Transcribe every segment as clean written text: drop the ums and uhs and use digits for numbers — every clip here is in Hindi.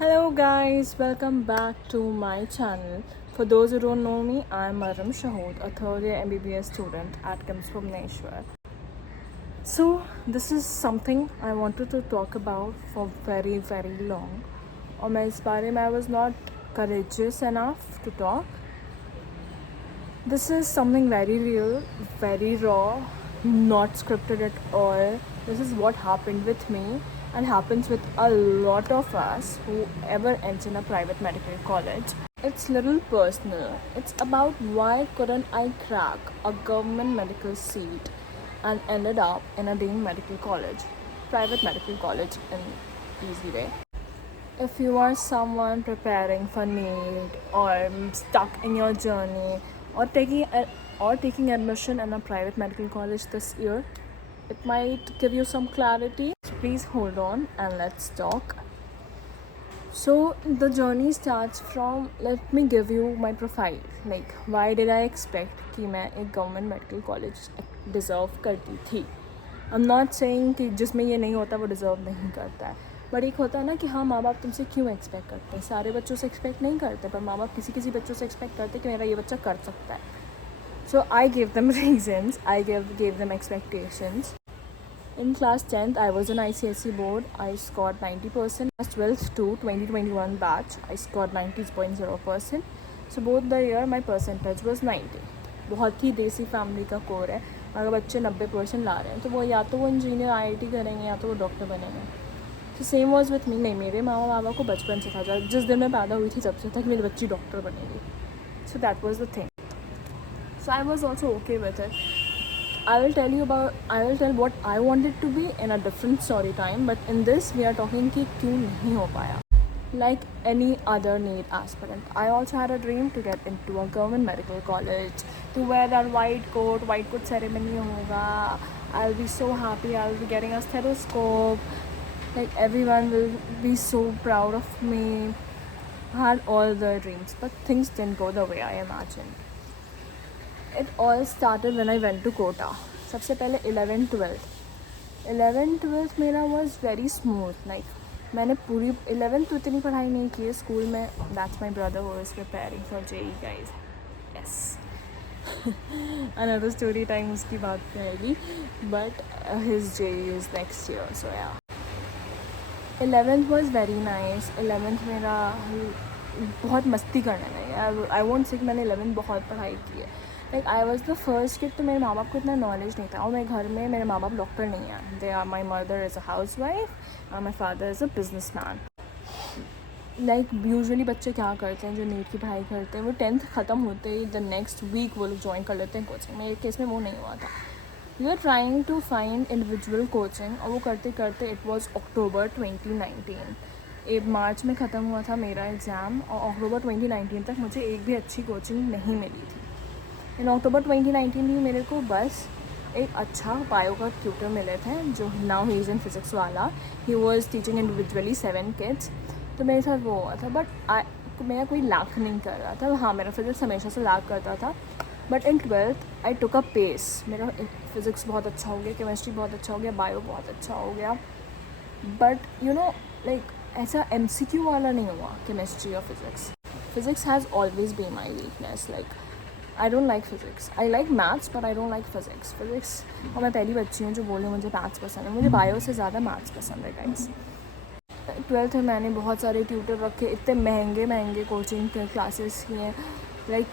Hello guys, welcome back to my channel. For those who don't know me, I am Maram Shahood, a third year MBBS student at KIMS Bhubaneswar. So this is something I wanted to talk about for very long. और मैं इस बारे में I was not courageous enough to talk. This is something very real, very raw, not scripted at all. This is what happened with me and happens with a lot of us who ever ends in a private medical college. It's little personal. It's about why couldn't I crack a government medical seat and ended up in a deemed medical college, private medical college in easy way. If you are someone preparing for NEET or stuck in your journey or taking admission in a private medical college this year, it might give you some clarity. So please hold on and let's talk. So the journey starts from, let me give you my profile. Like why did I expect कि मैं एक government medical college deserve करती थी. I'm not saying कि जिसमें ये नहीं होता वो deserve नहीं करता है, बट एक होता है ना कि हाँ माँ बाप तुमसे क्यों एक्सपेक्ट करते हैं. सारे बच्चों से एक्सपेक्ट नहीं करते, पर माँ बाप किसी बच्चों से एक्सपेक्ट करते हैं कि मेरा ये बच्चा कर सकता है. So I gave them reasons, I gave them expectations. In class 10th, I was on ICSE board. I scored 90%. Class 12th to 2021 batch, I scored 90.0%. So both the year my percentage was 90. बहुत ही देसी फैमिली का कोर है. अगर बच्चे 90% ला रहे हैं तो वो इंजीनियर IIT करेंगे या तो वो डॉक्टर बनेंगे. तो सेम वॉज विथ मी. नहीं, मेरे मामा बाबा को बचपन से था, जिस दिन मैं पैदा हुई थी तब से था कि मेरी बच्ची डॉक्टर बनेगी. So that was the thing. So I was also okay with it. I will tell what I wanted to be in a different story time, but in this we are talking कि क्यों नहीं हो पाया. Like any other NEET aspirant, I also had a dream to get into a government medical college, to wear that white coat ceremony होगा. I'll be so happy, I'll be getting a stethoscope, like everyone will be so proud of me. I had all the dreams, but things didn't go the way I imagined. It all started when I went to Kota. सबसे पहले 11th मेरा was very smooth. Like मैंने पूरी 11th तो इतनी पढ़ाई नहीं की है स्कूल में. That's my brother who is preparing for JEE guys. Yes. Another story time उसकी बात रहेगी. But his JEE is next year, so yeah. 11th was very nice. 11th मेरा बहुत मस्ती करने लगे. I won't say कि मैंने 11th बहुत पढ़ाई की है. Like I was the first kid, तो मेरे माँ बाप को इतना नॉलेज नहीं था. और मेरे घर में मेरे माँ बाप डॉक्टर नहीं हैं. They are my mother is a housewife और my father is a businessman. Like usually बच्चे क्या करते हैं जो नीट की पढ़ाई करते हैं, वो 10th ख़त्म होते ही द नेक्स्ट वीक वो लोग ज्वाइन कर लेते हैं कोचिंग. मेरे केस में वो नहीं हुआ था. We are trying to find individual coaching, और वो करते करते इट वॉज अक्टूबर 2019. मार्च में ख़त्म हुआ था मेरा एग्ज़ाम, और अक्टूबर 2019 तक मुझे एक भी अच्छी कोचिंग नहीं मिली थी. इन अक्टूबर 2019 भी मेरे को बस एक अच्छा बायो का ट्यूटर मिले थे, जो now he is in physics वाला. He was teaching individually 7 kids. तो मेरे साथ वो हुआ था. बट मेरा कोई लैक नहीं कर रहा था. हाँ, मेरा फिज़िक्स हमेशा से लैक करता था. But in 12th I took a pace. मेरा फिज़िक्स बहुत अच्छा हो गया, केमिस्ट्री बहुत अच्छा हो गया, बायो बहुत अच्छा हो गया. बट यू नो लाइक ऐसा MCQ वाला नहीं हुआ केमिस्ट्री और physics. Physics has always been my weakness. Like I don't like physics. I like maths, but I don't like physics. और मैं पहली बच्ची हूँ जो बोले मुझे मैथ्स पसंद है. मुझे बायो से ज़्यादा मैथ्स पसंद है गाइस. 12th में मैंने बहुत सारे ट्यूटर रखे, इतने महंगे कोचिंग के क्लासेस किए. Like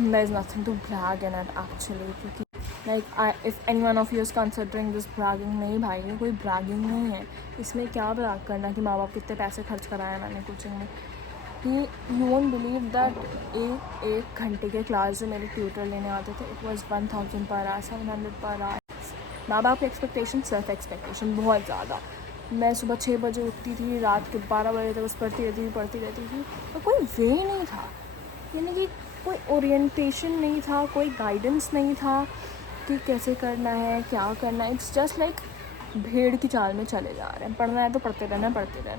there is nothing to brag in it actually, क्योंकि if any one of you is considering this bragging, नहीं भाई, ये कोई bragging नहीं है. इसमें क्या brag करना कि माँ बाप कितने पैसे खर्च कराए मैंने कोचिंग में. यू वोंट बिलीव दैट एक घंटे के क्लास जो मेरे ट्यूटर लेने आते थे, it was 1000 per hour, 700 per hour. माँ बाप की एक्सपेक्टेशन, सेल्फ एक्सपेक्टेशन बहुत ज़्यादा. मैं सुबह 6 बजे उठती थी, रात के 12 बजे तक बस पढ़ती रहती थी. और कोई वे नहीं था, यानी कि कोई ओरिएंटेशन नहीं था, कोई गाइडेंस नहीं था कि कैसे करना है, क्या करना है. इट्स जस्ट लाइक भेड़ की चाल में चले जा रहे हैं. पढ़ना है तो पढ़ते रहना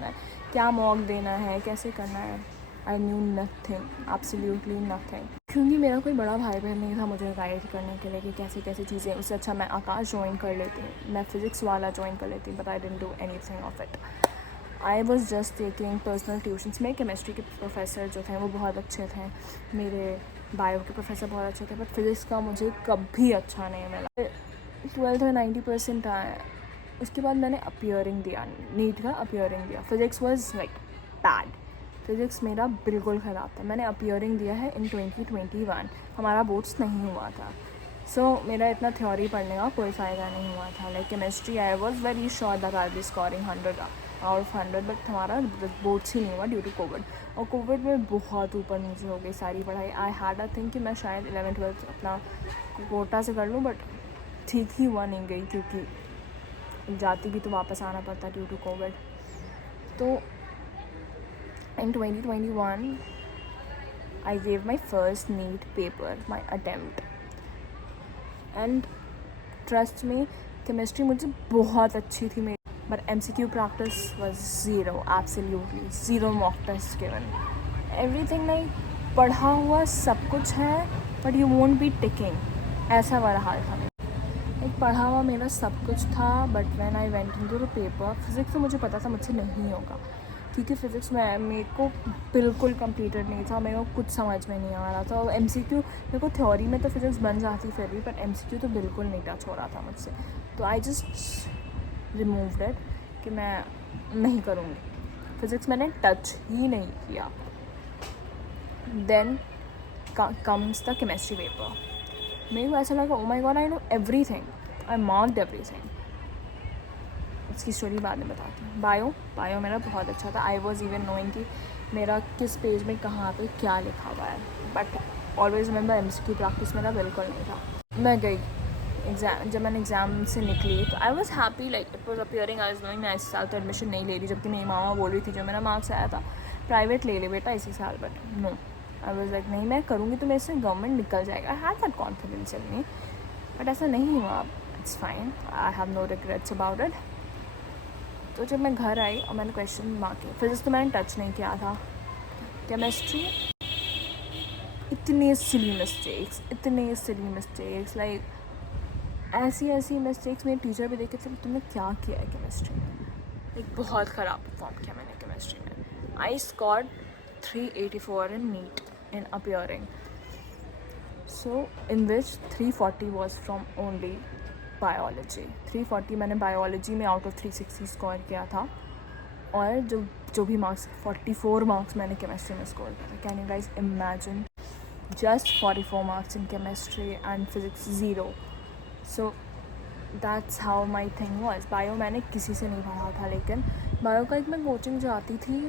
है. क्या मॉक देना है, कैसे करना है. I knew nothing, absolutely nothing. क्योंकि मेरा कोई बड़ा भाई बहन नहीं था मुझे गाइड करने के लिए कि कैसे चीज़ें. उससे अच्छा मैं आकाश ज्वाइन कर लेती, मैं फ़िज़िक्स वाला ज्वाइन कर लेती, but I didn't do anything of it. I was just taking personal tuitions. मेरे केमिस्ट्री के प्रोफेसर जो थे वो बहुत अच्छे थे, मेरे बायो के प्रोफेसर बहुत अच्छे थे, बट फिज़िक्स का मुझे कभी अच्छा नहीं मिला। 12th में 90% आए। उसके बाद मैंने अपियरिंग दिया, नीट का अपियरिंग दिया। Physics was like bad, physics मेरा बिल्कुल ख़राब था। मैंने अपियरिंग दिया है इन 2021, हमारा बोर्ड्स नहीं हुआ था। मेरा इतना थ्योरी पढ़ने का कोई फ़ायदा नहीं हुआ था। Like chemistry I was very sure that I B scoring 100 out of 100, but हमारा बोर्ड्स ही नहीं हुआ ड्यू टू कोविड। और कोविड में बहुत ऊपर नीचे हो गई सारी पढ़ाई। आई हैड अ थिंक कि मैं शायद 11th-12th अपना कोटा से कर लूँ, बट ठीक ही हुआ नहीं गई, क्योंकि जाती भी तो वापस आना पड़ता ड्यू टू कोविड। तो in 2021 I gave my first NEET paper, my attempt, and trust में केमिस्ट्री मुझे बहुत अच्छी थी मेरी, but MCQ practice was zero, absolutely zero. Mock test given, everything नहीं पढ़ा हुआ सब कुछ है, but you won't be ticking, ऐसा वाला हाल था मेरा। एक पढ़ा हुआ मेरा सब कुछ था, but when I went into the paper, physics तो मुझे पता था मुझसे नहीं होगा, क्योंकि फ़िज़िक्स में मेरे को बिल्कुल कंप्लीटेड नहीं था, मेरे को कुछ समझ में नहीं आ रहा था। और MCQ मेरे को थ्योरी में तो फिज़िक्स बन जाती फिर भी, बट MCQ तो बिल्कुल नहीं टच हो रहा था मुझसे। तो आई जस्ट रिमूव्ड इट कि मैं नहीं करूँगी, फ़िज़िक्स मैंने टच ही नहीं किया। Then comes the chemistry paper. मेरे को ऐसा लगा, oh my God, I know everything, I marked everything. इसकी स्टोरी बाद में बताती हूँ। बायो मेरा बहुत अच्छा था। आई वॉज इवन नोइंग कि मेरा किस पेज में कहाँ पे क्या लिखा हुआ है, but always remember MCQ practice मेरा बिल्कुल नहीं था। मैं गई एग्ज़ाम, जब मैंने एग्ज़ाम से निकली तो I was happy, like it was appearing. I was knowing मैं इस साल तो एडमिशन नहीं ले रही, जबकि मेरी मामा बोल रही थी जो मेरा मार्क्स आया था, प्राइवेट ले ले बेटा इसी साल, but no, I was like नहीं, मैं करूँगी तो मेरे से गवर्नमेंट निकल जाएगा। I had that confidence in me, but ऐसा नहीं हुआ। It's fine, I have no regrets about it. तो जब मैं घर आई और मैंने क्वेश्चन मार्क, फिज़िक्स तो मैंने टच नहीं किया था। केमिस्ट्री इतने सिली मिस्टेक्स, लाइक ऐसी मिस्टेक्स मेरे टीचर भी देखे थे, तुमने क्या किया है केमिस्ट्री में, लाइक बहुत ख़राब परफॉर्म किया मैंने केमिस्ट्री में। I scored 384 in NEET in appearing, so in which 340 was from only biology. 340 मैंने बायोलॉजी में आउट ऑफ 360 स्कोर किया था, और जो भी मार्क्स 44 मार्क्स मैंने केमिस्ट्री में स्कोर किया था। Can you guys imagine, just 44 marks in chemistry and physics zero. So that's how my thing was. Bio मैंने किसी से नहीं पढ़ा था, लेकिन बायो का एक मैं कोचिंग जाती थी,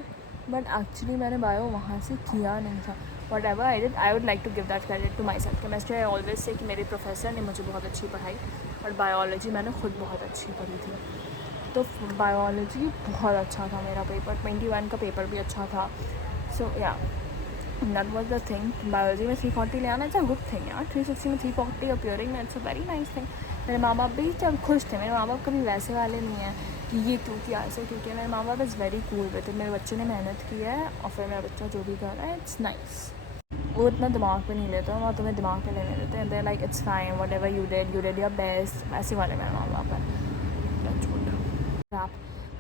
बट एक्चुअली मैंने बायो वहाँ से किया नहीं था। Whatever I did, I would like to give that credit to myself. Chemistry I always say कि मेरे प्रोफेसर ने मुझे बहुत अच्छी पढ़ाई, और बायोलॉजी मैंने खुद बहुत अच्छी पढ़ी थी। तो बायोलॉजी बहुत अच्छा था मेरा पेपर, 21 का पेपर भी अच्छा था। सो या that was the thing. Biology में 340 ले आना इट्स अ गुड थिंग यार। 360 में 340 अपियरिंग में it's a very nice thing. मेरे माँ बाप भी जब खुश थे। मेरे माँ बाप कभी वैसे वाले नहीं हैं कि ये क्यों किया ऐसे, क्योंकि मेरे माँ बाप is very cool with it. मेरे बच्चे ने मेहनत की है और फिर मेरा बच्चा जो भी कर रहा है इट्स नाइस। वो इतना दिमाग पे नहीं लेते, और तुम्हें दिमाग पे लेने देते हैं। They like it's fine, what ever you did your best, ऐसे वाले मेरे माँ बाप हैं। आप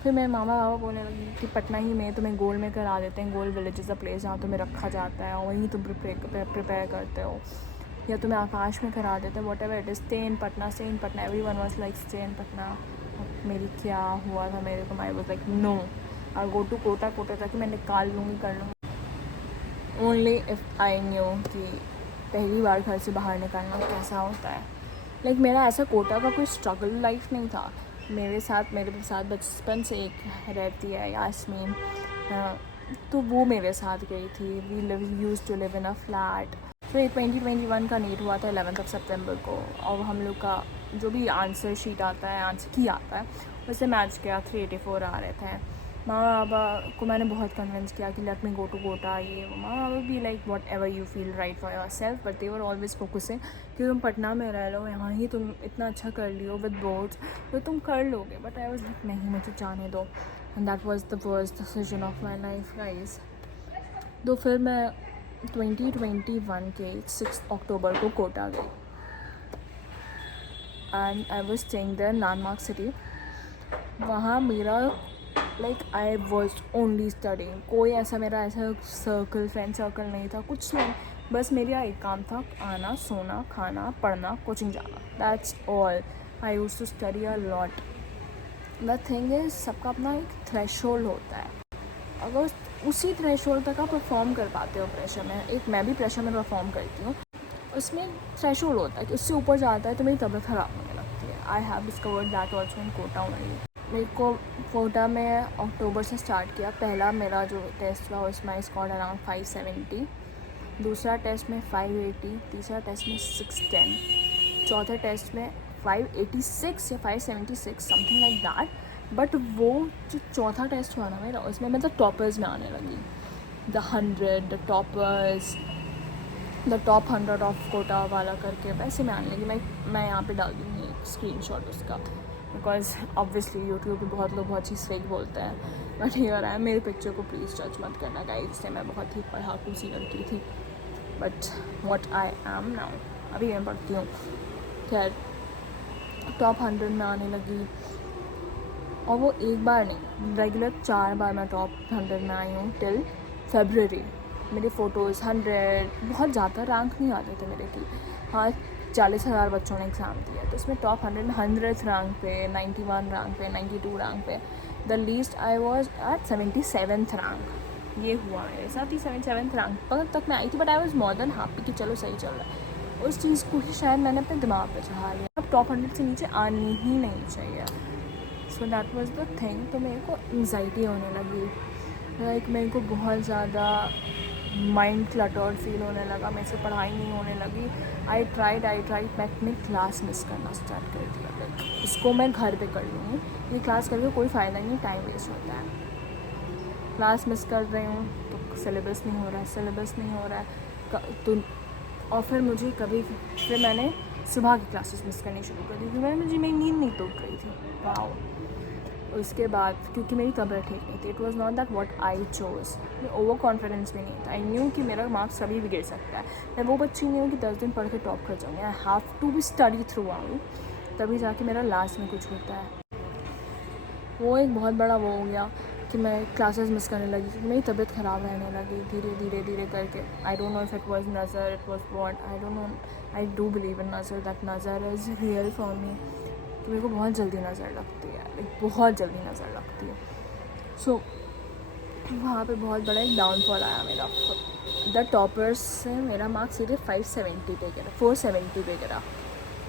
फिर मेरे मामा बाबा बोलने लगे कि पटना ही में तुम्हें गोल में करा देते हैं। गोल विलेज इज़ अ प्लेस जहाँ तुम्हें रखा जाता है, और वहीं तुम प्रिपेयर करते हो, या तुम्हें आकाश में करा देते हैं। Whatever it is, stay in Patna. Everyone was like stay in Patna. मेरी क्या हुआ था मेरे को, I was like no, I go to Kota तक मैं निकाल लूँगी, कर लूँगी। ओनली इफ़ आई न्यू कि पहली बार घर से बाहर निकलना कैसा होता है। लाइक मेरा ऐसा कोटा का कोई स्ट्रगल लाइफ नहीं था। मेरे साथ बचपन से एक रहती है यास्मीन, तो वो मेरे साथ गई थी। We use to live in a flat. फिर 2021 का नीट हुआ था 11th सितंबर को, और हम लोग का जो भी आंसर शीट आता है, आंसर की आता है, उससे मैच किया 384 आ रहे थे। माँ बाबा को मैंने बहुत कन्विंस किया कि let me go to Kota. ये माँ बाबा भी like whatever you feel right for yourself, but they were always focusing कि तुम पटना में रह लो, यहाँ ही तुम इतना अच्छा कर लियो विद बोर्ड्स तो तुम कर लोगे। बट आई वॉज लाइक नहीं, मुझे जाने दो। And that was the worst decision of my life guys. तो फिर मैं 2021 के 6 अक्टूबर को कोटा गई, and I was staying there landmark city. वहाँ मेरा like I was only studying. कोई ऐसा मेरा ऐसा सर्कल, फ्रेंड सर्कल नहीं था, कुछ नहीं. बस मेरा एक काम था, आना, सोना, खाना, पढ़ना, कोचिंग जाना. That's all. I used to study a lot. The thing is, सबका अपना एक थ्रेशोल्ड होता है. अगर उसी थ्रेशोल्ड तक आप परफॉर्म कर पाते हो प्रेशर में, मैं भी प्रेशर में परफॉर्म करती हूँ, उसमें थ्रेशोल्ड होता है कि उससे ऊपर जाता है तो मेरी तबीयत ख़राब होने लगती है. I have discovered that also in Kota only. मेरे को कोटा में अक्टूबर से स्टार्ट किया. पहला मेरा जो टेस्ट हुआ उसमें आई स्कोर्ड अराउंड 570. दूसरा टेस्ट में 580. तीसरा टेस्ट में 610. चौथे टेस्ट में 586 या 576 समथिंग लाइक दैट. बट वो जो चौथा टेस्ट हुआ ना मेरा, उसमें मतलब टॉपर्स में आने लगी. The 100, the toppers, the top 100 of Kota वाला करके वैसे में आने लगी. मैं यहाँ पे डाल दूँगी एक स्क्रीनशॉट उसका, बिकॉज ऑब्वियसली यूट्यूब पे बहुत लोग बहुत चीज़ फेक बोलते हैं. But here I am. मेरे पिक्चर को प्लीज़ जज मत करना गाइस. इससे मैं बहुत ही पढ़ाकू सी लड़की थी, but what I am now. अभी मैं पढ़ती हूँ. खैर, टॉप 100 में आने लगी. और वो एक बार नहीं, रेगुलर 4 बार मैं टॉप 100 में आई हूँ टिल फेबररी. मेरे फ़ोटोज़ 100, बहुत ज़्यादा रैंक नहीं आते थे मेरे की. हाँ, 40,000 बच्चों ने एग्ज़ाम दिया, तो उसमें टॉप 100 में 100th रैंक पे, 91 रैंक पे, 92 रैंक पे. The least I was at 77th rank. ये हुआ मेरे साथ ही. 77th रैंक पर तक मैं आई थी, but I was more than happy कि चलो सही चल रहा है. उस चीज़ को ही शायद मैंने अपने दिमाग पर चढ़ा लिया. अब टॉप 100 से नीचे आनी ही नहीं चाहिए. So that was the thing. तो मेरे को एंग्जाइटी होने लगी. लाइक मेरे को बहुत ज़्यादा माइंड क्लटर्ड फील होने लगा. मेरे से पढ़ाई नहीं होने लगी. आई ट्राइड मैं अपनी क्लास मिस करना स्टार्ट कर दिया. लाइक इसको मैं घर पे कर लूँगी, ये क्लास करके कोई फ़ायदा नहीं, टाइम वेस्ट होता है. क्लास मिस कर रही हूँ तो सिलेबस नहीं हो रहा है तो. और फिर मुझे फिर मैंने सुबह की क्लासेस मिस करनी शुरू कर दी, क्योंकि मुझे मेरी नींद नहीं टूट रही थी. वाओ. उसके बाद क्योंकि मेरी तबीयत ठीक नहीं थी, it was not that what I chose. Over confidence भी नहीं था. आई न्यू कि मेरा मार्क्स कभी भी गिर सकता है. मैं वो बच्ची नहीं हूँ कि 10 दिन पढ़ के टॉप कर जाऊँगी. I have to be study throughout, तभी जाके मेरा लास्ट में कुछ होता है. वो एक बहुत बड़ा वो हो गया कि मैं क्लासेस मिस करने लगी, क्योंकि मेरी तबीयत ख़राब रहने लगी धीरे करके. I don't know if it was नज़र, it was what, I don't know. I do believe in नज़र, दैट नज़र इज़ रियल फॉर मी. कि मेरे को बहुत जल्दी नज़र लगती है, बहुत जल्दी नज़र लगती है. सो वहाँ पे बहुत बड़ा एक डाउनफॉल आया मेरा. द टॉपर्स से मेरा मार्क्स सीधे 570 पे गिरा, 470 पे गिरा.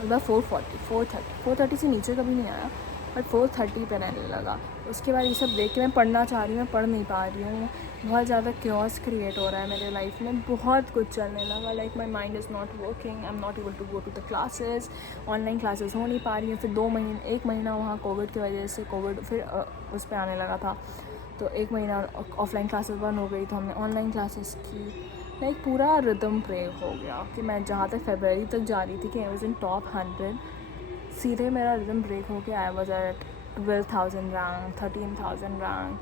मतलब 430 से नीचे कभी नहीं आया, बट 430 पे रहने लगा. उसके बाद ये सब देख के मैं पढ़ना चाह रही हूँ, मैं पढ़ नहीं पा रही हूँ. बहुत ज़्यादा क्योस क्रिएट हो रहा है मेरे लाइफ में. बहुत कुछ चलने लगा. Like my mind is not working. I am not able to go to the classes. Online classes हो नहीं पा रही हैं. फिर 1 महीना वहाँ कोविड की वजह से, कोविड फिर उस पर आने लगा था, तो 1 महीना ऑफलाइन क्लासेस बंद हो गई, तो हमने ऑनलाइन क्लासेस की. लाइक पूरा रिदम ब्रेक हो गया कि मैं जहाँ तक फेबररी तक जा रही थी कि आई वॉज इन टॉप 100, सीधे मेरा रिदम ब्रेक हो गया. I was at 12,000 rank, 13,000 rank.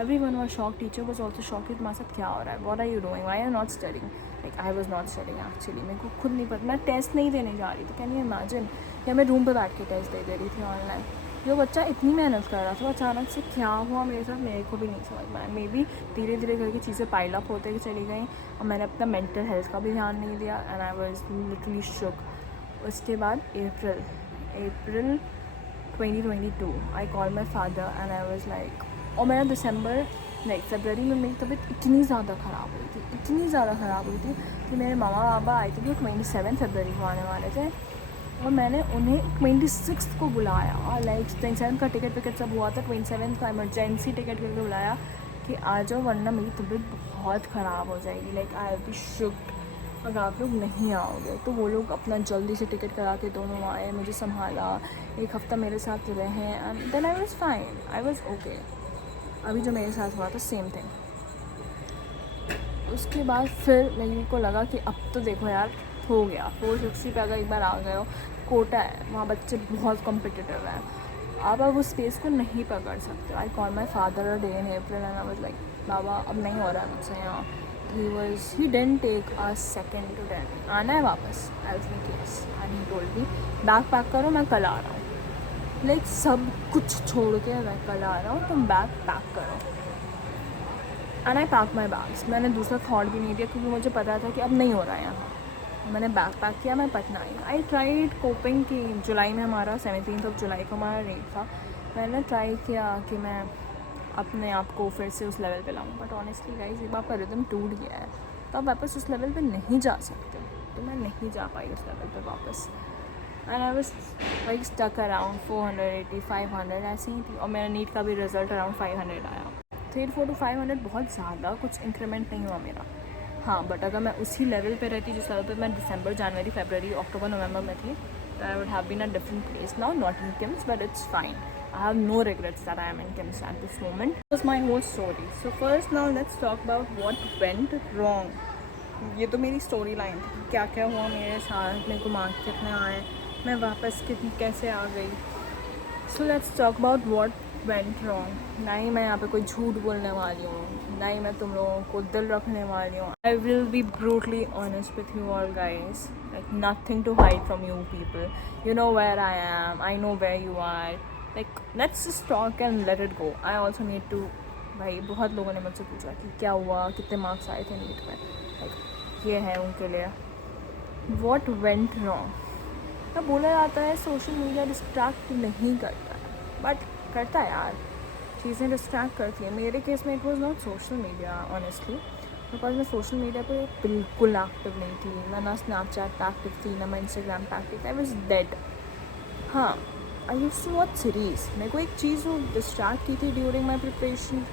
Everyone was shocked. Teacher was also shocked कि तुम्हारे साथ क्या हो रहा है. What are you doing? Why are you not studying? Like I was not studying actually. मेरे को खुद नहीं पता. मैं टेस्ट नहीं देने जा रही थी. Can you imagine? या मैं रूम पे बैठ के टेस्ट दे रही थी ऑनलाइन. जो बच्चा इतनी मेहनत कर रहा था, अचानक से क्या हुआ मेरे साथ, मेरे को भी नहीं समझ में आया. मे बी धीरे करके चीज़ें पाइल अप होते चली गई, और मैंने अपना मेंटल हेल्थ का भी ध्यान नहीं दिया. एंड आई वॉज लिटरली शुक. उसके बाद अप्रैल 2022 आई call my father and I was like. और मेरा फरवरी में मेरी तबीयत इतनी ज़्यादा ख़राब हुई थी कि मेरे मामा बाबा आए थे, जो 27 फरवरी को आने वाले थे, और मैंने उन्हें 26 को बुलाया. लाइक 27 का टिकट सब हुआ था, 27 का इमरजेंसी टिकट करके बुलाया कि आ जाओ, वरना मेरी तबीयत बहुत ख़राब हो जाएगी. लाइक आई विल बी शुक्ड अगर आप लोग नहीं आओगे. तो वो लोग अपना जल्दी से टिकट करा के दोनों आए, मुझे संभाला, 1 हफ़्ता मेरे साथ रहे. And then I was fine, I was okay. अभी जो मेरे साथ हुआ था सेम थिंग. उसके बाद फिर मेरे को लगा कि अब तो देखो यार, हो गया. 460 पे अगर एक बार आ गए हो, कोटा है, वहाँ बच्चे बहुत कॉम्पिटिटिव हैं, आप उस स्पेस को नहीं पकड़ सकते. I call my father a day in April and I was like, बाबा अब नहीं हो रहा है मुझसे यहाँ. He didn't take a second to tell me आना है वापस. I was like yes. And he told me bag pack करो, मैं कल आ रहा हूँ. लाइक सब कुछ छोड़ के मैं कल आ रहा हूँ, तुम बैग पैक करो। And I pack my bags. मैंने दूसरा थॉट भी नहीं दिया क्योंकि मुझे पता था कि अब नहीं हो रहा है यहाँ। मैंने बैग पैक किया, मैं पटना आई। आई ट्राइड कोपिंग कि जुलाई में हमारा 17 जुलाई को हमारा रेट था। मैंने ट्राई किया कि मैं अपने आप को फिर से उस लेवल पे लाऊं, बट ऑनेस्टली गाइस एक बार का रिदम टूट गया है तो आप वापस उस लेवल पे नहीं जा सकते। तो मैं नहीं जा पाई उस लेवल पे वापस। And I was like stuck around 480 500 ऐसे ही थी। और मेरा नीट का भी रिजल्ट अराउंड 500 आया। 340 to 500 बहुत ज़्यादा कुछ इंक्रीमेंट नहीं हुआ मेरा। हाँ, बट अगर मैं उसी लेवल पे रहती जिस लेवल पे मैं दिसंबर, जनवरी, फरवरी, अक्टूबर, नवंबर में थी, तो I would have been a different place now, not in KIMS, but it's fine. I have no regrets that I am in KIMS at this moment. This was my whole story. So first now let's talk about what went wrong. ये तो मेरी स्टोरी लाइन थी, क्या क्या हुआ मेरे साथ, मेरे को मार्क्स कितने आए, मैं वापस कैसे आ गई. So let's talk about what went wrong. ना ही मैं यहाँ पे कोई झूठ बोलने वाली हूँ, ना ही मैं तुम लोगों को दिल रखने वाली हूँ. I will be brutally honest with you all guys. Like nothing to hide from you people. You know where I am, I know where you are. Like let's just talk and let it go. I also need to. भाई बहुत लोगों ने मुझसे पूछा कि क्या हुआ, कितने मार्क्स आए थे नीट में. लाइक ये है उनके लिए वॉट वेंट रॉन्ग. तो बोला जाता है सोशल मीडिया डिस्ट्रैक्ट नहीं करता है, बट करता है यार. चीज़ें डिस्ट्रैक्ट करती है. मेरे केस में it was not social media honestly, because मैं सोशल मीडिया पे बिल्कुल एक्टिव नहीं थी. मैं ना स्नैपचैट पे एक्टिव थी, ना मैं इंस्टाग्राम पे एक्टिव थी. I was dead. हाँ, I used to watch series. मेरे को एक चीज़ जो डिस्ट्रैक्ट की थी during my preparation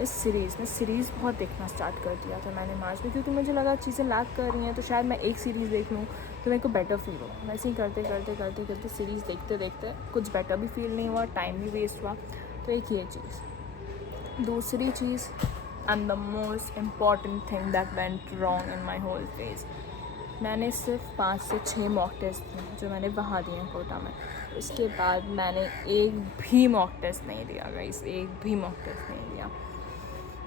is series. मैं सीरीज़ बहुत देखना स्टार्ट कर दिया था मैंने मार्च में, क्योंकि मुझे लगा चीज़ें लैग कर रही हैं तो शायद मैं एक सीरीज़ देख लूँ तो मेरे को बेटर फील हो. वैसे ही करते करते करते करते सीरीज़ देखते देखते कुछ बेटर भी फील नहीं हुआ, टाइम भी वेस्ट हुआ. तो एक ये चीज़. दूसरी चीज़ and the most important thing that went wrong in my whole phase. मैंने सिर्फ 5 से 6 मॉक टेस्ट दिए जो मैंने वहाँ दिए हैं कोटा में. उसके बाद मैंने एक भी मॉक टेस्ट नहीं दिया गाइस, एक भी मॉक टेस्ट नहीं दिया.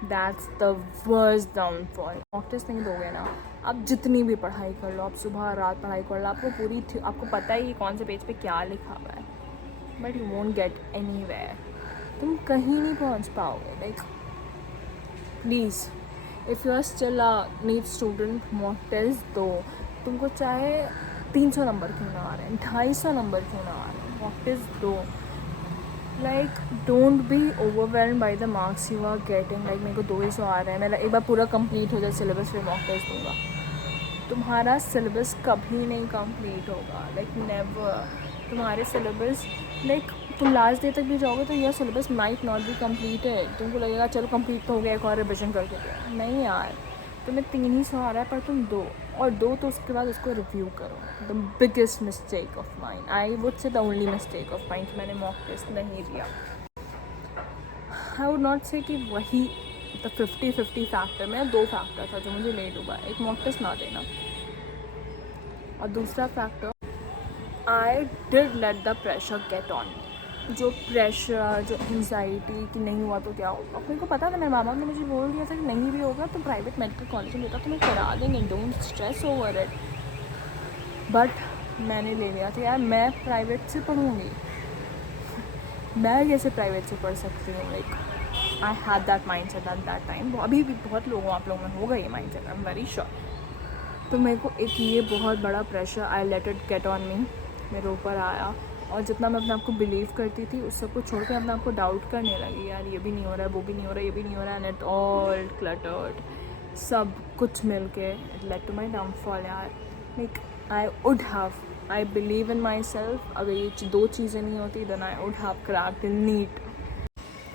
That's the worst downfall. Mock test नहीं दोगे ना, आप जितनी भी पढ़ाई कर लो, आप सुबह रात पढ़ाई कर लो, आपको आपको पता ही कौन से पेज पे क्या लिखा हुआ है, but you won't get anywhere. तुम कहीं नहीं पहुंच पाओगे. Like please, if you are still a NEET student, mock test दो. तुमको चाहे 300 नंबर क्यों ना आ रहे हैं, 250 नंबर क्यों ना आ रहे हैं, मॉक टेस्ट दो. Like don't be overwhelm by the marks you are getting. Like मेरे को 200 आ रहे हैं, मेरा एक बार पूरा कंप्लीट हो जाए सिलेबस, फिर मॉक टेस्ट दूँगा. तुम्हारा सिलेबस कभी नहीं कंप्लीट होगा. Like never. तुम्हारे सिलेबस, लाइक तुम लास्ट डे तक भी जाओगे तो यह syllabus might not be completed. तुमको लगेगा चलो कंप्लीट तो हो गया, एक और रिविजन करके दो. नहीं यार, तुम्हें 300 आ रहा है पर तुम दो, और दो तो उसके बाद उसको रिव्यू करो. The biggest mistake of mine, I would say the only mistake of mine, कि मैंने मॉक टेस्ट नहीं दिया. आई वुड नॉट से कि वही द 50-50 फैक्टर. मेरा 2 फैक्टर था जो मुझे लेट हुआ. एक मॉक टेस्ट ना देना, और दूसरा factor I did let the pressure get on. जो प्रेशर, जो एंजाइटी कि नहीं हुआ तो क्या होगा. मेरे को पता था, मेरे मामा ने मुझे बोल दिया था कि नहीं भी होगा तो प्राइवेट मेडिकल कॉलेज में बेटा तुम्हें करा देंगे, don't stress over it. But मैंने ले लिया था यार, मैं प्राइवेट से पढ़ूँगी, मैं कैसे प्राइवेट से पढ़ सकती हूँ. Like I had that mind set at that time. अभी भी बहुत लोगों आप लोगों में होगा ये mind set, I am very sure. तो मेरे को एक ये बहुत बड़ा pressure, I let it get on me, मेरे ऊपर आया. और जितना मैं अपने आप को बिलीव करती थी उस सबको छोड़ कर अपने आप को डाउट करने लगी. यार ये भी नहीं हो रहा है, वो भी नहीं हो रहा है, ये भी नहीं हो रहा है. एंड इट ऑल क्लटर्ड, सब कुछ मिल के it led to my downfall यार. Like I would have, I believe in myself. अगर ये 2 चीज़ें नहीं होती then I would have cracked NEET.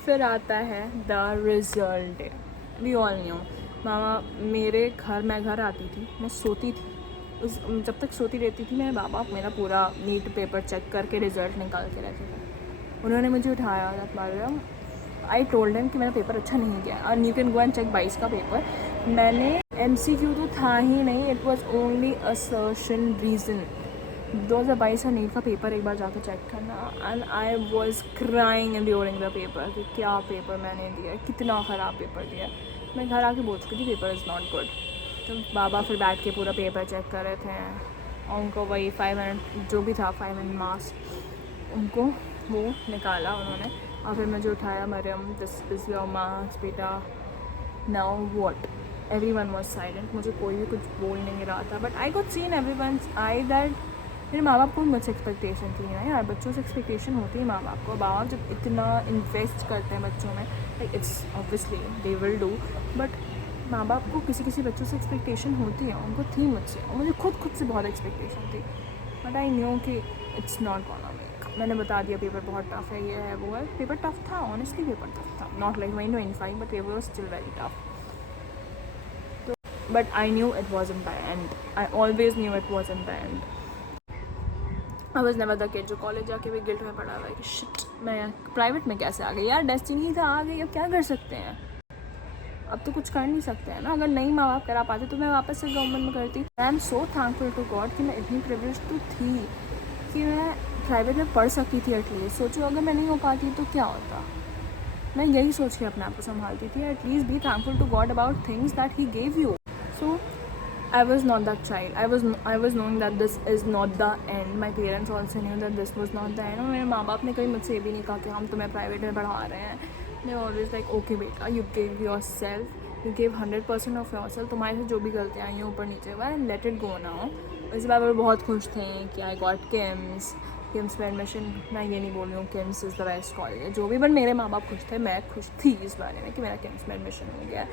फिर आता है the result. We all knew. मामा मेरे घर, मैं घर आती थी, मैं सोती थी. जब तक सोती रहती थी मेरे बाबा मेरा पूरा नीट पेपर चेक करके रिज़ल्ट निकाल के रहते थे. उन्होंने मुझे उठाया, मैडम आई टोल्ड देम कि मेरा पेपर अच्छा नहीं गया और you can go and check 22 का पेपर. मैंने MCQ तो था ही नहीं, it was only assertion reason. 2022 का नीट का पेपर एक बार जाकर चेक करना. And I was crying in during the paper कि क्या पेपर मैंने दिया, कितना ख़राब पेपर दिया. मैं घर आके बोल चुकी थी पेपर इज़ नॉट गुड. तो बाबा फिर बैठ के पूरा पेपर चेक कर रहे थे और उनको वही 500 जो भी था 500 मार्क्स उनको वो निकाला उन्होंने और फिर मुझे उठाया, Mariam this is your marks बेटा, now what. Everyone was silent, मुझे कोई भी कुछ बोल नहीं रहा था, but I could see in everyone's eye that मेरे माँ बाप को मुझसे एक्सपेक्टेशन थी ना यार, बच्चों से एक्सपेक्टेशन होती है माँ बाप को। माँ बाप जब इतना इन्वेस्ट करते हैं बच्चों में, like it's obviously they will do, but माँ बाप को किसी किसी बच्चों से एक्सपेक्टेशन होती है, उनको थी मुझसे, और मुझे खुद से बहुत एक्सपेक्टेशन थी, बट आई न्यू कि इट्स नॉट गोना मेक। मैंने बता दिया पेपर बहुत टफ है, ये है वो है, पेपर टफ था, ऑनेस्टली पेपर टफ था, not like 25, but paper was still very tough. But I knew it wasn't the end. I always knew it wasn't the end. I was never the kid जो कॉलेज जाके भी गिल्ट में पड़ा हुआ है कि शिट मैं प्राइवेट में कैसे आ गई यार, डेस्टिनी था, आ गई, अब क्या कर सकते हैं, अब तो कुछ कर नहीं सकते हैं ना। अगर नहीं माँ बाप करा पाते तो मैं वापस से गवर्नमेंट में करती। I am so thankful to God कि मैं इतनी प्रिविलेज तो थी कि मैं प्राइवेट में पढ़ सकती थी एटलीस्ट। सोचो अगर मैं नहीं हो पाती तो क्या होता, मैं यही सोच के अपने आप को संभालती थी। At least be thankful to God about things that he gave you. So I was not that child. I was knowing that this is not the end. My parents also knew that this was not the end. और मेरे माँ बाप ने कभी मुझसे ये भी नहीं कहा कि हम तुम्हें प्राइवेट में पढ़ा रहे हैं। They were always like, okay बेटा, you gave yourself, you gave 100% of yourself. तुम्हारे से जो भी गलतियाँ आई हैं ऊपर नीचे हुआ है, let it go now. इस बार वो बहुत खुश थे कि I got किम्स में एडमिशन। मैं ये नहीं बोल रही हूँ KIMS is the best college, जो भी, बट मेरे माँ बाप खुश थे, मैं खुश थी इस बारे में कि मेरा किम्स में एडमिशन हो गया।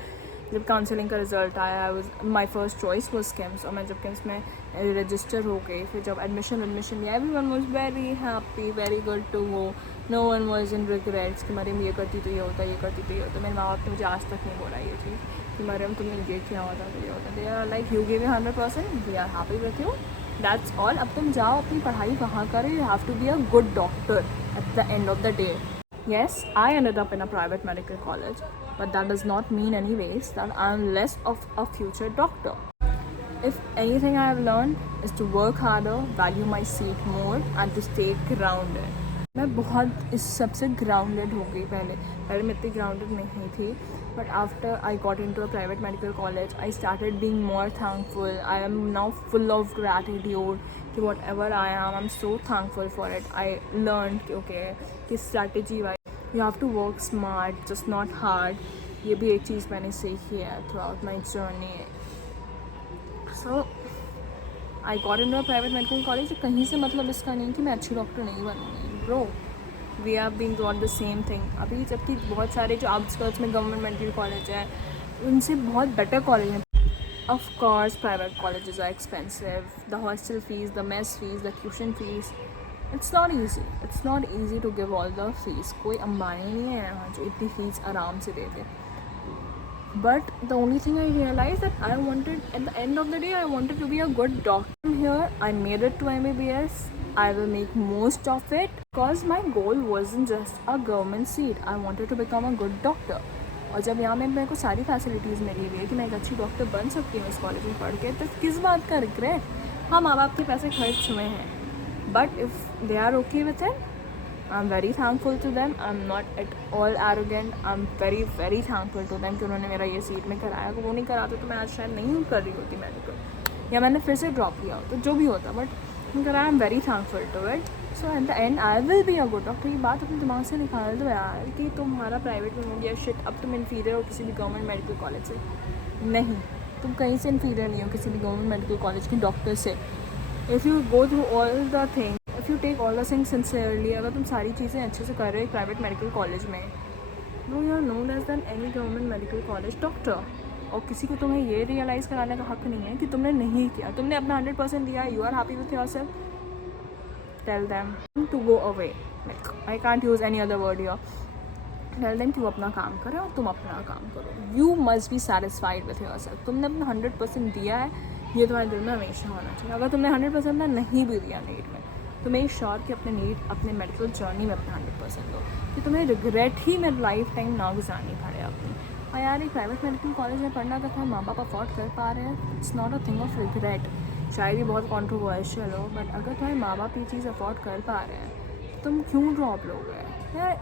जब काउंसलिंग का रिज़ल्ट आया, my first choice was KIMS, और मैं जब किम्स में रजिस्टर हो गई, फिर जब एडमिशन लिया, everyone was very happy, very good to go, no one was in regrets कि मरियम ये करती तो ये होता, ये करती तो ये होता। मेरे माँ बाप ने मुझे आज तक नहीं बोला ये चीज़ कि मरियम तुमने ये किया होता तो ये होता। They are like you give 100%, we are happy with you, that's all. अब तुम जाओ अपनी पढ़ाई वहाँ करो, you have to be a good doctor at the end of the day. Yes, I ended up in a private medical college, but that does not mean anyways that I am less of a future doctor. If anything I have learned is to work harder, value my seat more and to stay grounded. मैं बहुत इस सबसे ग्राउंडेड हो गई। पहले मैं इतनी ग्राउंडेड नहीं थी, but after I got into a private medical college I started being more thankful. I am now full of gratitude कि whatever I am so thankful for it. I learn कि ओके कि strategy wise you have to work smart, just not hard. ये भी एक चीज़ मैंने सीखी है throughout my journey. So I got into a private medical college. कहीं से मतलब इसका नहीं कि मैं अच्छी डॉक्टर नहीं बनूँगी। Bro, we are being taught the same thing. अभी जबकि बहुत सारे जो आउटस्कर्ट्स में गवर्नमेंट मेडिकल कॉलेज है, उनसे बहुत बेटर कॉलेज हैं। Of course private colleges are expensive, the hostel fees, the mess fees, the tuition fees, it's not easy to give all the fees. कोई अंबानी नहीं है यहाँ जो इतनी फीस आराम से दे दे। But the only thing I realized that I wanted, at the end of the day, I wanted to be a good doctor. Here, I made it to MBBS. I will make most of it because my goal wasn't just a government seat. I wanted to become a good doctor. और जब यहाँ में मेरे को सारी फैसिलिटीज़ मिली हुई है कि मैं एक अच्छी डॉक्टर बन सकती हूँ इस कॉलेज में पढ़ के, तो किस बात का रिग्रेट। हाँ, माँ बाप के पैसे खर्च हुए हैं, but if they are okay with it, I'm very thankful to them. I'm not at all arrogant. I'm very very thankful to them कि उन्होंने मेरा ये सीट में कराया। वो नहीं कराते तो मैं आज शायद नहीं कर रही होती मेडिकल, या मैंने फिर से ड्रॉप किया होता, जो भी होता, बट कराया। I am very thankful to it. So at the end I will be a good doctor. ये बात अपने दिमाग से निकाल दो यार कि तुम्हारा प्राइवेट में हो गया शिट, अब तुम इन्फीरियर हो किसी भी गवर्नमेंट मेडिकल कॉलेज से। नहीं, तुम कहीं से इन्फीरियर नहीं हो किसी भी गवर्नमेंट मेडिकल कॉलेज के डॉक्टर से। If you go through all the thing, if you take all the things sincerely, अगर तुम सारी चीज़ें अच्छे से कर रहे हो प्राइवेट मेडिकल कॉलेज में, no you are known as than any government medical college doctor. और किसी को तुम्हें ये रियलाइज़ कराने का हक नहीं है कि तुमने नहीं किया, तुमने अपना 100% दिया, you are happy with yourself, tell them to go away. Like I can't use any other word here. Tell them कि वो अपना काम करें और तुम अपना काम करो। You must be satisfied with yourself. तुमने अपना 100% दिया है, ये तुम्हारे दिल में हमेशा होना चाहिए। अगर तुमने 100% नहीं भी दिया नीट में, तो मेक श्योर कि अपने नीट, अपने मेडिकल जर्नी में अपना 100% दो, कि तुम्हें रिग्रेट ही में लाइफ टाइम ना गुजारनी पड़े अपनी। और यार एक प्राइवेट मेडिकल कॉलेज में पढ़ना अगर तुम्हारे माँ बाप अफोर्ड कर पा रहे हैं, it's not a thing of regret. शायद ये बहुत कॉन्ट्रोवर्शियल हो, बट अगर तुम्हारे माँ बाप ये चीज़ अफोर्ड कर पा रहे हैं तो तुम क्यों ड्रॉप लोगे यार।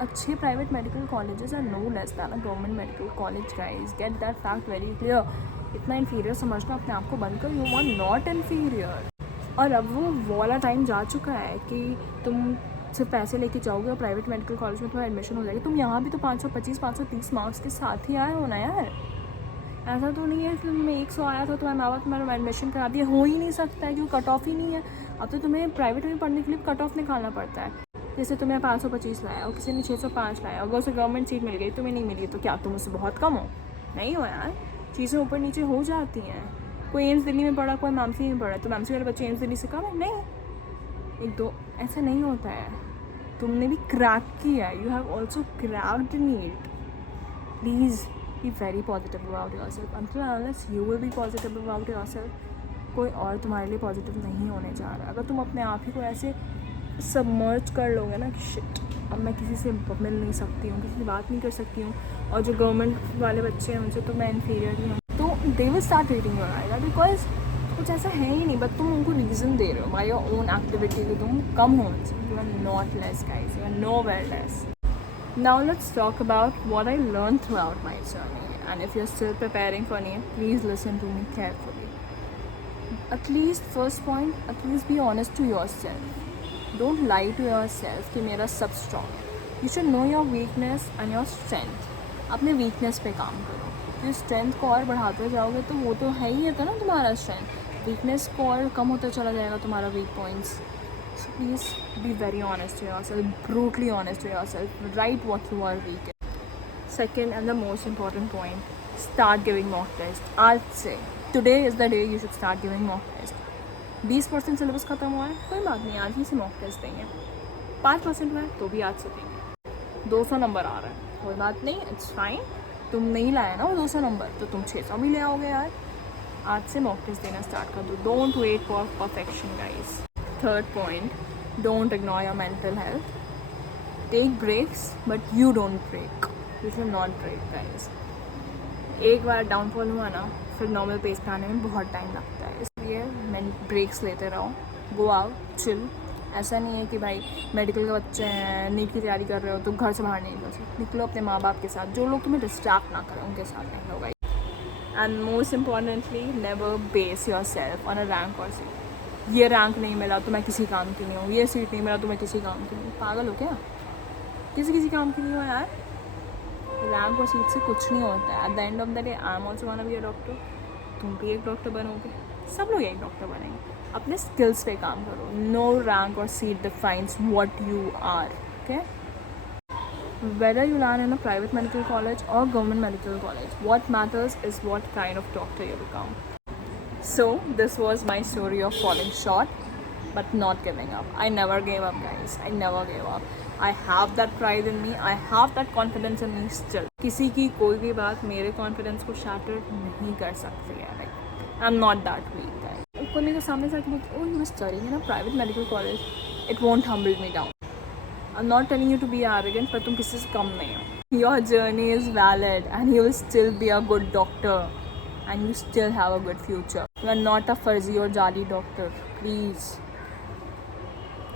अच्छे private medical colleges are no less than a government medical college. Guys get that fact very clear. इतना इन्फीरियर समझना अपने आप को बंद कर। You are not inferior. और अब वो वाला टाइम जा चुका है कि तुम सिर्फ पैसे लेके जाओगे और प्राइवेट मेडिकल कॉलेज में तुम्हारा एडमिशन हो जाएगा। तुम यहाँ भी तो 525 530 मार्क्स के साथ ही आए हो ना यार। ऐसा तो नहीं है फिल्म में 100 आया था तुम्हारे माँ बाप तुम्हारा एडमिशन करा दिया, हो ही नहीं सकता है क्योंकि कट ऑफ ही नहीं है। अब तो तुम्हें प्राइवेट में पढ़ने के लिए कट ऑफ निकालना पड़ता है। जैसे तुम्हें 525 लाया और किसी ने 605 लाया, अगर उसे गवर्नमेंट सीट मिल गई तुम्हें नहीं मिली तो क्या तुम उससे बहुत कम हो? नहीं हो यार, चीज़ें ऊपर नीचे हो जाती हैं। कोई एम्स दिल्ली में पढ़ा, कोई मामसी में पढ़ा, तो मामसी वाले बच्चे एम्स दिल्ली से कम है? नहीं, एक दो ऐसा नहीं होता है। तुमने भी क्रैक किया, you have also cracked NEET. Please be very positive about yourself. Until unless you will be positive about yourself, कोई और तुम्हारे लिए पॉजिटिव नहीं होने जा रहा। अगर तुम अपने आप ही को ऐसे सबमर्ज कर लोगे ना कि शिट, अब मैं किसी से मिल नहीं सकती हूँ, किसी से बात नहीं कर सकती हूँ, और जो गवर्नमेंट वाले बच्चे हैं उनसे तो मैं इन्फीरियर ही हूँ, तो they will start rating your idea because कुछ ऐसा है ही नहीं, बट तुम उनको रीज़न दे रहे हो बाय योर ओन एक्टिविटी कि तुम कम हो। You are not less guys, you are nowhere less. Now let's talk about what I learned throughout my journey, and if you're still preparing for NEET, please listen to me carefully. At least first point, at least be honest to yourself. Don't lie to yourself कि मेरा सब strong है. You should know your weakness and your strength. अपने weakness पे काम करो. जो strength को और बढ़ाते जाओगे तो वो तो है ही है तो ना तुम्हारा strength. Weakness को और कम होता चला जाएगा तुम्हारा weak points. So please be very honest to yourself, brutally honest to yourself. Write what you are weak in. Second and the most important point, start giving mock tests. आज से, today is the day you should start giving mock tests. 20% syllabus खत्म हुआ है, कोई बात नहीं, आज ही से मॉक टेस्ट देंगे. 5% हुआ है तो भी आज से देंगे. 200 नंबर आ रहा है, कोई बात नहीं, इट्स फाइन. तुम नहीं लाया ना वो 200 नंबर तो तुम 600 भी ले आओगे यार. आज से मॉक टेस्ट देना स्टार्ट कर दो. Don't wait for perfection guys. Third point, don't ignore your mental health. Take breaks, but you don't break. You should not break, guys. एक बार डाउनफॉल हुआ ना, फिर नॉर्मल पेस पे आने में बहुत टाइम लगता है, इसलिए मैं ब्रेक्स लेते रहो. Go out, chill. ऐसा नहीं है कि भाई मेडिकल के बच्चे हैं, नीट की तैयारी कर रहे हो तो घर से बाहर नहीं निकल सकते. निकलो अपने माँ बाप के साथ, जो लोग तुम्हें डिस्ट्रैक्ट ना करें उनके साथ निकलो guys. And most importantly, never base your self on a rank और सीट. ये रैंक नहीं मिला तो मैं किसी काम की नहीं हूँ, ये सीट नहीं मिला तो मैं किसी काम की नहीं हूँ. पागल हो क्या? किसी काम की नहीं हो यार. रैंक और सीट से कुछ नहीं होता है. At the end of the day I am also want to be a doctor. तुम भी एक डॉक्टर बनोगे, सब लोग एक डॉक्टर बनेंगे. अपने स्किल्स पे काम करो. नो रैंक और seat defines what you are. Okay, whether you land in a private medical college or government medical college, what matters is what kind of doctor you become. So this was my story of falling short but not giving up. I never gave up guys, I never gave up. I have that pride in me, I have that confidence in me still. किसी की कोई भी बात मेरे confidence को shatter नहीं कर सकती है. Like I'm not that weak guys. कोई मेरे सामने से आके बोलता है, oh you are studying in a private medical college, it won't humble me down. I'm not telling you to be arrogant, पर तुम किसी से कम नहीं हो. Your journey is valid and you will still be a good doctor and you still have a good future. You are not a fuzzy or jolly doctor. Please.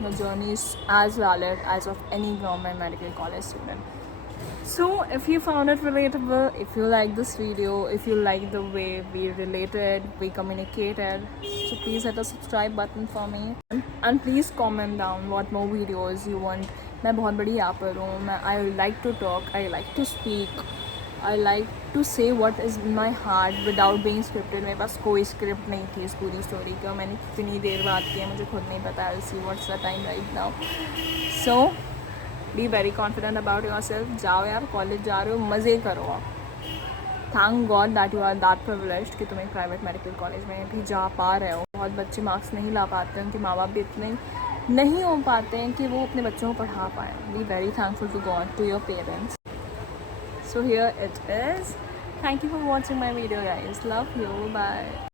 Your journey is as valid as of any government medical college student. So if you found it relatable, if you like this video, if you like the way we related, we communicated, so please hit the subscribe button for me and please comment down what more videos you want. मैं बहुत बड़ी यहाँ पर हूँ. मैं I like to talk, I like to speak, I like to say what is my heart without being scripted. मेरे पास कोई स्क्रिप्ट नहीं थी इस पूरी स्टोरी का. मैंने कितनी देर बात की है मुझे खुद नहीं पता. I will see what's the time right now. So be very confident about yourself. जाओ यार, कॉलेज जा रहे हो, मज़े करो आप. Thank God that you are that privileged कि तुम एक प्राइवेट मेडिकल कॉलेज में भी जा पा रहे हो. बहुत बच्चे मार्क्स नहीं ला पाते, उनके माँ बाप भी इतने नहीं हो पाते हैं कि वो अपने बच्चों को पढ़ा पाएँ. Be very thankful to God, to your parents. So here it is. Thank you for watching my video guys. Love you. Bye.